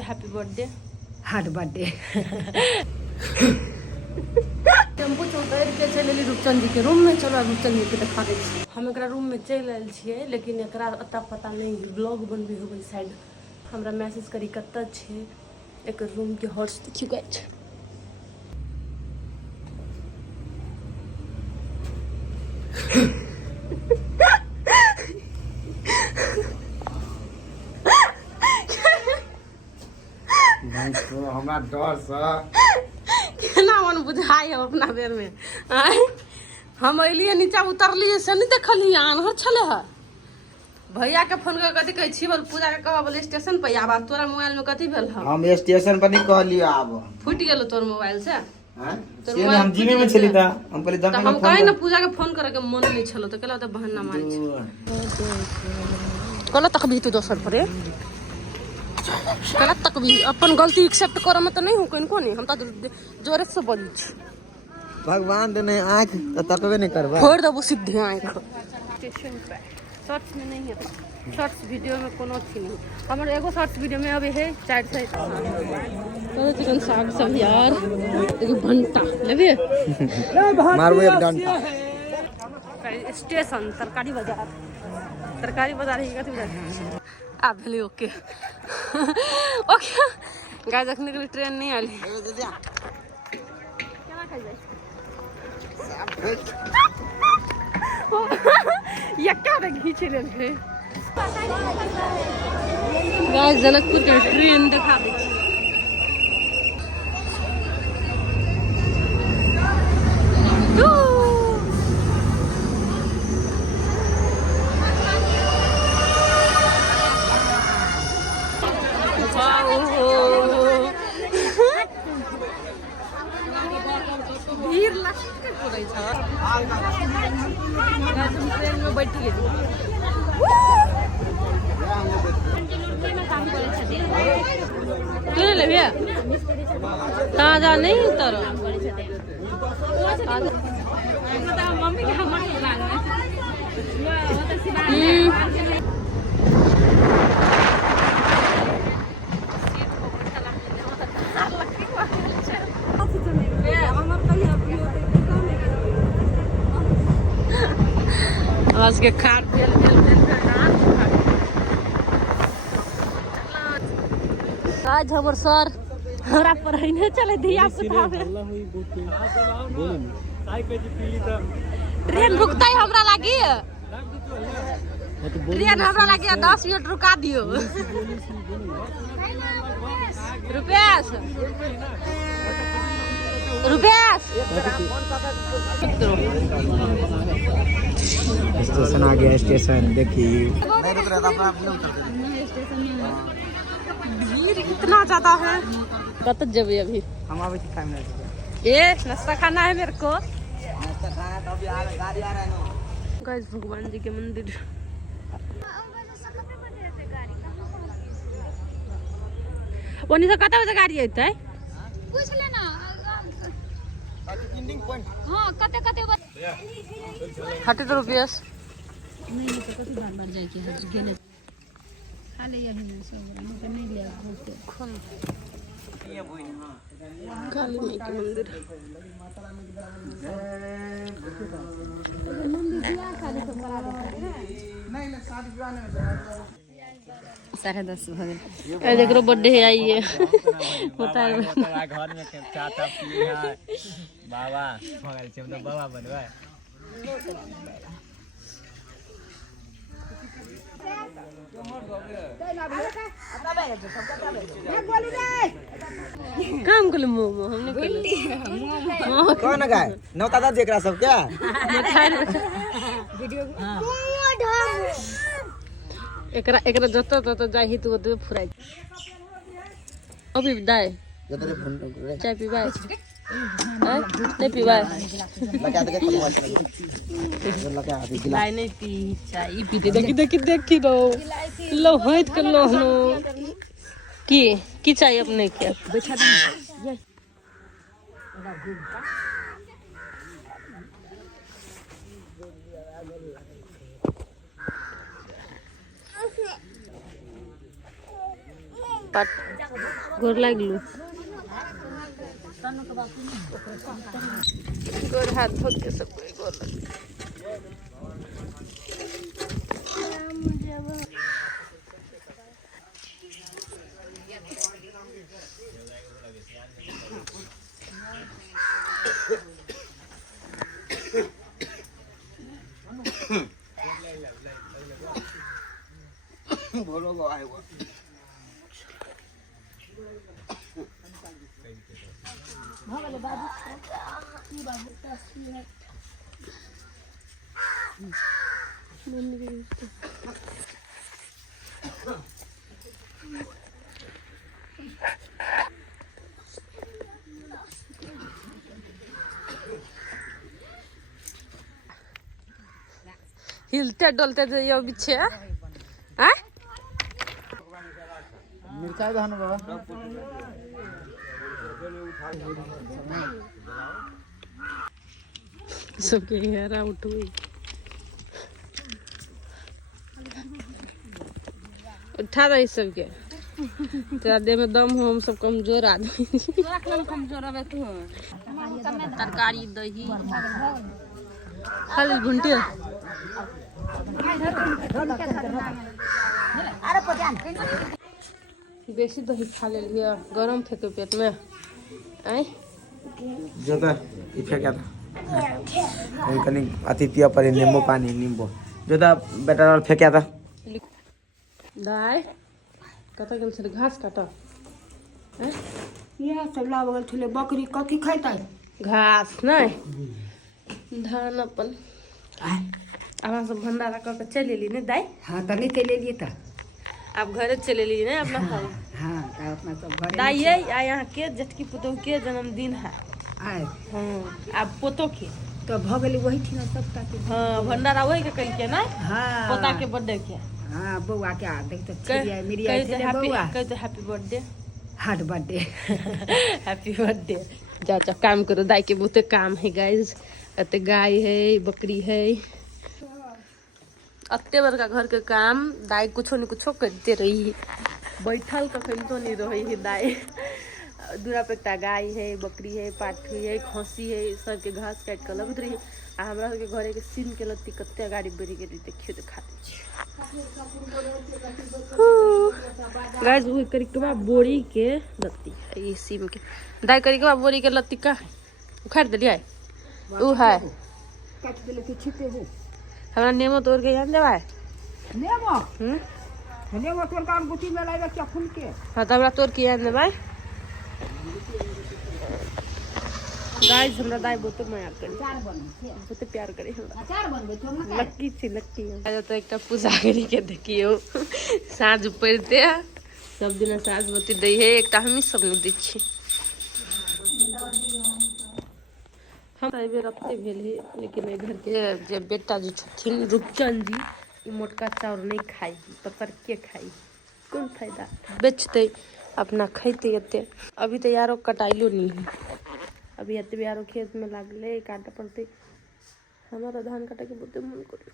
Happy birthday hard birthday. Tempo से उतर के चल रूपचंद जी के रूम में। चलो रूपचंद जी के देखा दै छी। हम एक रूम में चल आयल छियै, लेकिन एकरा अता पता नहीं ब्लॉग बनबी होबै शायद। हमरा मैसेज करी कत्ता छै एक रूम के हॉर्स देखियो गाइस। हमरा डर से केना मन बुझाई है अपना बेर में। आय हम अलिए नीचा उतरलिए से नहीं देखलिए आन्हर छले है। भैया के फोन कर कथी कहै छी बोल पूजा के कहबा बोल स्टेशन पे आबा। तोरा मोबाइल में कथी भेल है? हम स्टेशन पर नहीं कहलियो आब फूट गेलो तोर मोबाइल से। हां से हम जिमे में छली त हम कहली त हम कहि न पूजा के फोन करे के मन नहीं छलो त केला त बहाना मारै छी। कल तक भी तू दोसर परे कल तक भी अपन गलती एक्सेप्ट करे में त नहीं हो कहीं को नहीं। हम त जोरे से बोली छी। भगवान देने आंख त तकबे नहीं करबा। फोड़ दबो सीधे आंख। स्टेशन पे शॉर्ट्स में नहीं है, शॉर्ट्स वीडियो में कोनो थी नहीं। हमारे एगो शॉर्ट्स वीडियो में अभी है 4 से तो चिकन साग सब यार एगो भंटा लेबे मारबो एक डंटा। स्टेशन सरकारी बाजार ही कथी बाजार आ भेली ओके ओके गाइस अखनी के ट्रेन नहीं आली। केना खाइ जाय यक्का रे घीच ले रे। गाइस जनकपुर के ट्रेन दिखा दे छी। भीड़ लगते पड़े छ। ट्रेन में बैठ गेली तू लेबे ताजा नहीं उतर मम्मी के हमर आज के खाट आज हमर सर हमरा पर नहीं चले धिया पुता में ट्रेन रुकता है हमरा लागी। ट्रेन हमरा लागी 10 मिनट रुका दियो। रुपेश स्टेशन आ गया। स्टेशन देखिए भीड़ कितना ज्यादा है। कत जबे अभी हम आवे छी 5 मिनट। ए नाश्ता खाना है मेरे को। नाश्ता खाना तो अभी गाड़ी आ रहा है ना। गाइस भगवान जी के मंदिर वनी से कत बजे गाड़ी आते पूछ लेना एंडिंग पॉइंट। हां कते 30 रुपया नहीं तो कथि बार जाय के हज गेने खा ले अभी में सब हम नहीं ले होते खून काली माई के मंदिर मंदिर खाली सब करा नहीं ना शादी विवाह नहीं 10:30 हो गए। ए देख रो बर्थडे आई है होता है घर में चाचा पिए है बाबा भगल से मतलब बाबा बनवा काम कर मोमो हमने कर कौन गाय नौ दादा देख रहा सब क्या वीडियो एकरा जत तत जाही तू ओतबे फुराई अभी दाय जतरे फोन रे चाय पीबाय नहीं पीबाय लगा दे के लगा अभी गिला चाय नहीं पी चाय ई पीते देखी दो लो होइत के लो की चाहिए अपने के बैठा दे कट गोर लागलू गोर हाथ धो के सब गोर लग बोलो गो आए वो हिलते डोलते जाइयो पीछे हैं मिर्चाई धान बाबा सबके हेरा उठ गई उठा रही सबके तेरा देह में दम हो हम सब कमजोर आदमी कमजोर है तू तरकारी दही खाली घुंटे बेसी दही खा ले लिया गरम फेंके पेट में आई ज्यादा इफे क्या था कहीं कहीं अतिथिया पर नींबू पानी नींबू ज्यादा बेटा और फेंका था दाई कत गेल छे घास काटा हैं यह सब लावल छले बकरी कथी खैतै घास नहीं धान अपन आवाज सब भंडारा करके चले ली ने दाई हाँ तनी चले लिए था आप घरे चले ली ने अपना खाओ हाँ तो अपना सब घर दाई ये यहाँ के जेठकी पुतोह के जन्मदिन है आए हाँ आप पोतो के तो भगल वही थी ना सब ताकि हाँ भंडारा वही के कल के ना हाँ पोता के बर्थडे के हाँ बउआ क्या देख तो चिड़िया मेरी आई थी बउआ कहते happy birthday heart birthday happy birthday जा जा काम करो दाई के बहुते काम है गाइस अते गाय है बकरी है अत्ते बड़का घर के काम दाई कुछो न कुछो करते रही बैठल कखन तो नहीं रही है दाई दूरा पे एकटा गाय है बकरी है पाठी है खसी है सबके घास काट के लगत रही आ हमरा के घरे के सीम के लत्ती कते गाड़ी बेरी के देखियो दिखा गाइस वो करी के बा बोरी के लत्ती है ये सीम के दाई करी के बा बोरी के लत्ती का उखाड़ देलिए उ है काट देले के छिपे हो हमरा नेमो तोड़ के जान देबा नेमो नेमो तोड़ का गुटी में लाइबा क्या फूल के हां त हमरा तोड़ के जान देबा गाइस हमरा दाई बहुत माया करे चार बन बहुत प्यार करे हमरा चार बनबे तो ना लक्की छी लक्की आज तो एकटा पूजा करी के देखियो साँझ पड़ते सब दिन साँझ बत्ती दै है एकटा हमी सब न दै छी हम एहि बेर अपने भेल है लेकिन ए घर के जे बेटा जो छथिन रूपचंद जी ई मोटका चाउर नहीं खाई पतर के खाई कोन फायदा बेचते अपना खैते एते अभी तो यारो कटाइलो नहीं है अभी एतबे यारो खेत में लागले काटे पड़ते हमारा धान काटे के बहुते मन करे